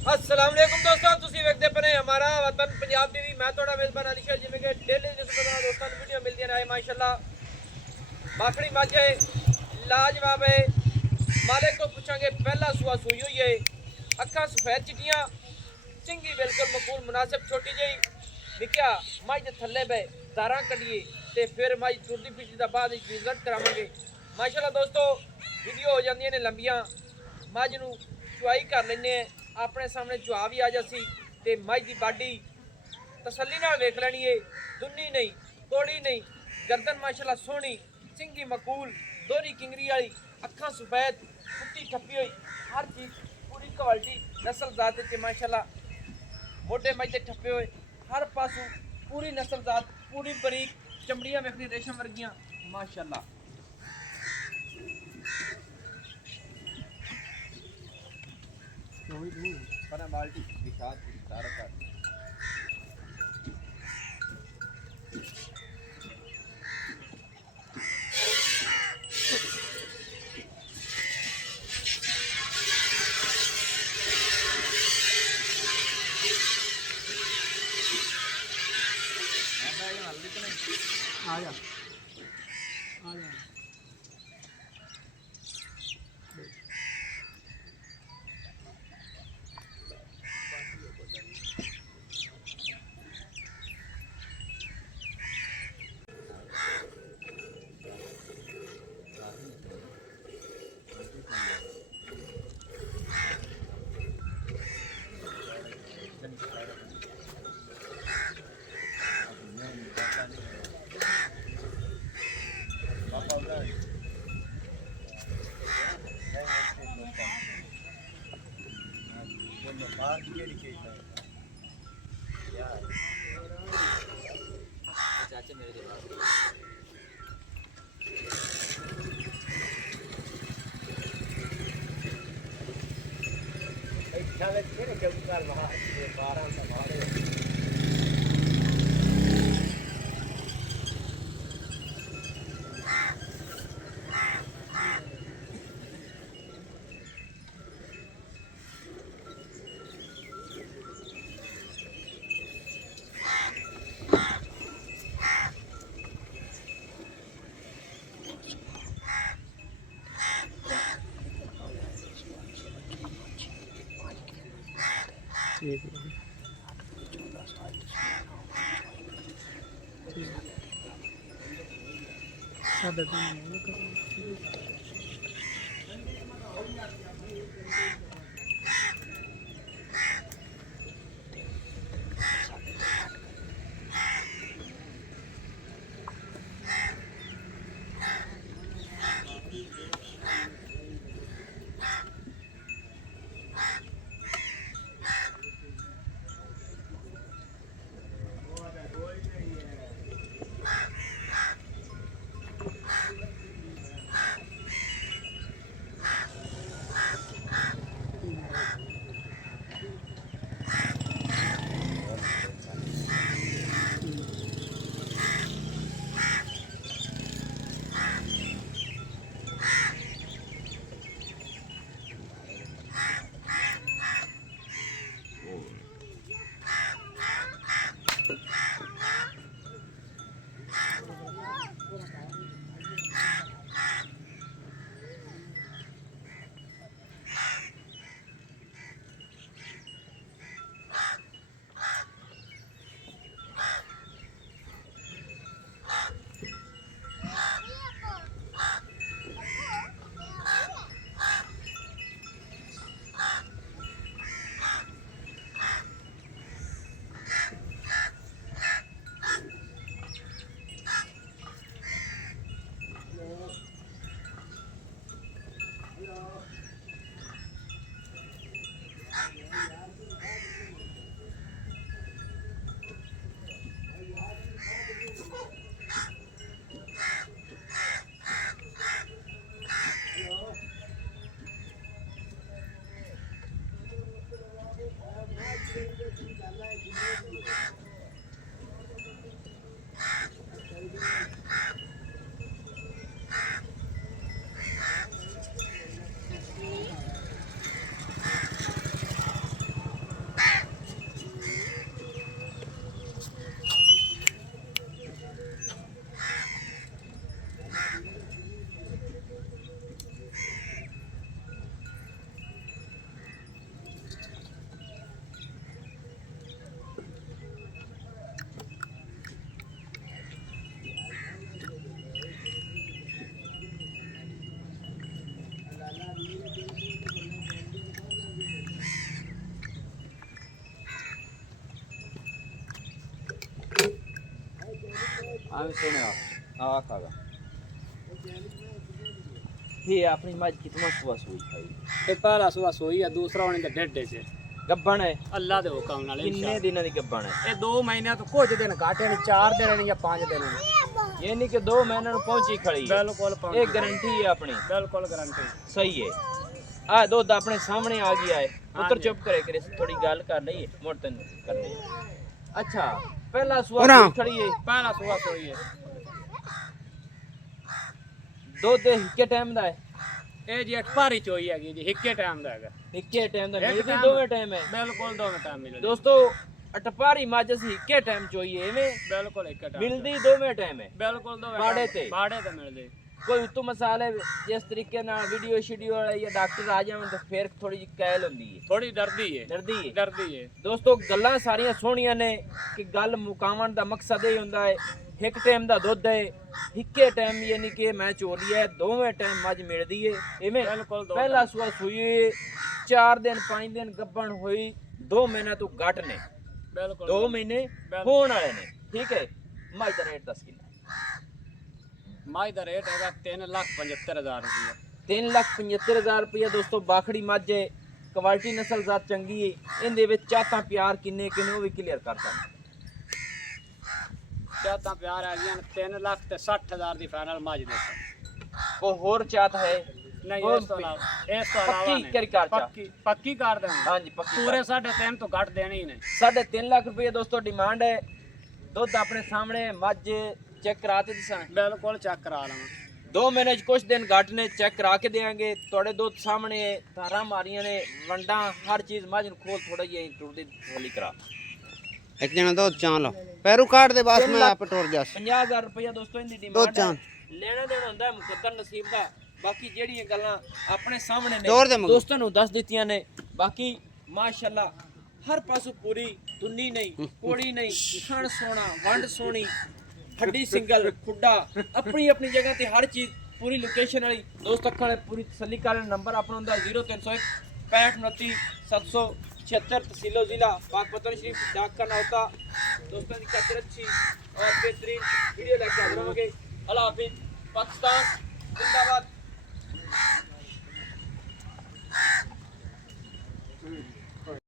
अस्सलाम वालेकुम दोस्तों, ਤੁਸੀਂ ਵੇਖਦੇ ਪਏ ਹਮਾਰਾ ਵਤਨ ਪੰਜਾਬ ਟੀਵੀ। ਮੈਂ ਤੁਹਾਡਾ ਮੇਜ਼ਬਾਨ ਅਲੀ ਸ਼ਾਹ। ਜਿਵੇਂ ਕਿ ਡੇਲੀ ਜਿਸ ਤਰ੍ਹਾਂ ਦੋਸਤਾਂ ਨੂੰ ਵੀਡੀਓ ਮਿਲਦੀਆਂ ਨੇ ਮਾਸ਼ਾਅੱਲਾ ਬਾਖੜੀ ਮਾਝੇ ਲਾਜਵਾਬ ਹੈ। ਮਾलिक को पूछांगे पहला सुआ सूई हुई है, अखा सफेद चिटियां, चिंगी बिल्कुल मकबूल मुनासिब छोटी जी निक्या मज के थले बे दारा कढ़िए तो फिर मज तुरदी फिरदी का बाद विजिट करावे माशाअल्लाह। दोस्तों वीडियो हो जांदियां ने लंबियां, मज नूं चुआई कर लैंदे अपने सामने चुआ भी आ जासी तो मज की बाडी तसल्ली नाल वेख लैनी है। दुन्नी नहीं कोड़ी नहीं, गर्दन माशाअल्लाह सोहनी, चिंगी मकबूल, दोहरी किंगरी वाली, अखा सफेद, कुट्टी ठप्पी हुई, हर चीज़ पूरी क्वालिटी नस्ल जात के माशाअल्लाह। मोटे मज के ठप्पे हुए हर पासों पूरी नस्ल जात, पूरी बरीक चमड़ियां वेखनी रेशम वर्गियां माशाअल्लाह। पर बाल्टी दिखा सारा कर आजा आजा चाचा मेरे ठीक है सादा आवे सुने आ खागा ये अपनी मज कितना सुबह सोई खाई ये पहला सुबह सोई है, दूसरा होने के ढेडे से गब्बन है अल्लाह दे हुक्म नाल किन्ने दिनों दी गब्बन है ये 2 महीने तो कुछ दिन घाटे नहीं, 4 दिन या 5 दिन ये नहीं कि 2 महीने नु पहुंची खड़ी है बिल्कुल एक गारंटी है अपनी बिल्कुल गारंटी सही है आ दूध अपने सामने आ गया है पुत्र चुप करे करे थोड़ी गल कर लईए मोड़तन करने अच्छा पहला सुबह खड़ी है पहला सुबह सोई है दूध हिक्के टाइम दा है ਇਹ ਜੀ ਅਠਪਾਰੀ ਚੋਈ ਹੈਗੀ ਜੀ ਇੱਕੇ ਟਾਈਮ ਦਾ ਹੈਗਾ हिक्के टाइम दा मिलदी दोवें टाइम है ਬਿਲਕੁਲ ਦੋਵੇਂ ਟਾਈਮ ਮਿਲਦੇ दोस्तों अटपारी मज सी हिक्के टाइम चोइए एवें ਬਿਲਕੁਲ ਇੱਕੇ ਟਾਈਮ मिलदी दोवें टाइम है ਬਿਲकुल ਦੋਵੇਂ ਬਾੜੇ ਤੇ। ਬਾੜੇ ਤੇ ਮਿਲਦੇ कोई उतु मसाले जिस तरीके नाल वीडियो शेडियो या डॉक्टर आ जावन तो फिर थोड़ी जी कैल हुंदी है ਥੋੜੀ ਡਰਦੀ ਏ डरदी है ਡਰਦੀ ਏ दोस्तों गल्लां सारियां सोहणियां ने कि गल मुकावन दा मकसद ये हुंदा है एक टाइम दा दुध है हिक्के टाइम यानी कि मैं चोरी है दोवें टाइम मज मिलदी है एवें बिल्कुल दो पहला सुबह सुई 4 दिन 5 दिन गब्बन हुई 2 महीने तो घट ने ਬਿਲਕੁਲ 2 महीने होने वाले ने ठीक है मज दा रेट 10 किलो ਮਾਈ ਦਾ ਰੇਟ ਹੈਗਾ 3,75,000 ਰੁਪਏ 3,75,000 रुपया दोस्तों बाखड़ी मज है क्वालिटी नस्ल जात चंगी है इनदे विच चाहता प्यार किन्ने किन्ने वो भी क्लियर करता ਚਾਹਤਾਂ ਪਿਆਰ ਆ ਗਈਆਂ 3,60,000 ਦੀ ਫਾਈਨਲ ਮੱਝ ਦੇ वो होर चाहत है ਨਹੀਂ ਹੋਰ ਇਸ ਤੋਂ ਇਲਾਵਾ पक्की ਨਹੀਂ। करी कर चाहत ਪੱਕੀ ਕਰ ਦੇਵਾਂ हाँ जी पक्की ਪੂਰੇ 3.5 ਤੋਂ ਘੱਟ ਦੇਣੇ ਹੀ ਨੇ 3.5 लाख रुपये दोस्तों डिमांड है दुध अपने सामने मज चेक कराते दिसन ਬਿਲਕੁਲ ਚੈੱਕ ਕਰਾ ਲਵਾਂ 2 महीने च कुछ दिन घट ने चेक करा के देंगे थोड़े दुध सामने तारा मारियां ने वंडा हर चीज मज न खोल थोड़ा जी टूटदी थोड़ी करा एक जना दो चां लो पैरू काट दे बस मैं आप टुर जास 50,000 रुपया दोस्तों इनकी डिमांड है लेना देना ਹੁੰਦਾ ਹੈ ਮੁਕੱਦਰ ਨਸੀਬ ਦਾ ਬਾਕੀ ਜਿਹੜੀਆਂ ਗੱਲਾਂ ਆਪਣੇ ਸਾਹਮਣੇ ਤੋਰ ਦੇ ਨੇ ਮਗਰ। ਦੋਸਤਾਂ ਨੂੰ ਦੱਸ ਦਿੱਤੀਆਂ ਨੇ ਬਾਕੀ ਮਾਸ਼ਾਅੱਲਾ ਹਰ ਪਾਸੋਂ ਪੂਰੀ ਦੁੰਨੀ ਨਹੀਂ ਕੋੜੀ ਨਹੀਂ ਖਣ ਸੋਣਾ ਵੰਡ ਸੋਣੀ ਹੱਡੀ ਸਿੰਗਲ ਖੁੱਡਾ ਆਪਣੀ ਆਪਣੀ ਜਗ੍ਹਾ ਤੇ ਹਰ ਚੀਜ਼ ਪੂਰੀ ਲੋਕੇਸ਼ਨ ਵਾਲੀ ਦੋਸਤ ਅੱਖਾਂ ਵਾਲੇ ਪੂਰੀ ਤਸੱਲੀ ਕਰਨ ਨੰਬਰ ਆਪਣਾ ਹੁੰਦਾ 0301 6529 776 तहसीलो जिला पाकपतन शरीफ डाक का नौता दोस्तों की खातिर अच्छी और बेहतरीन वीडियो लेकर हाजिर होंगे अल्लाह हाफिज पाकिस्तान जिंदाबाद।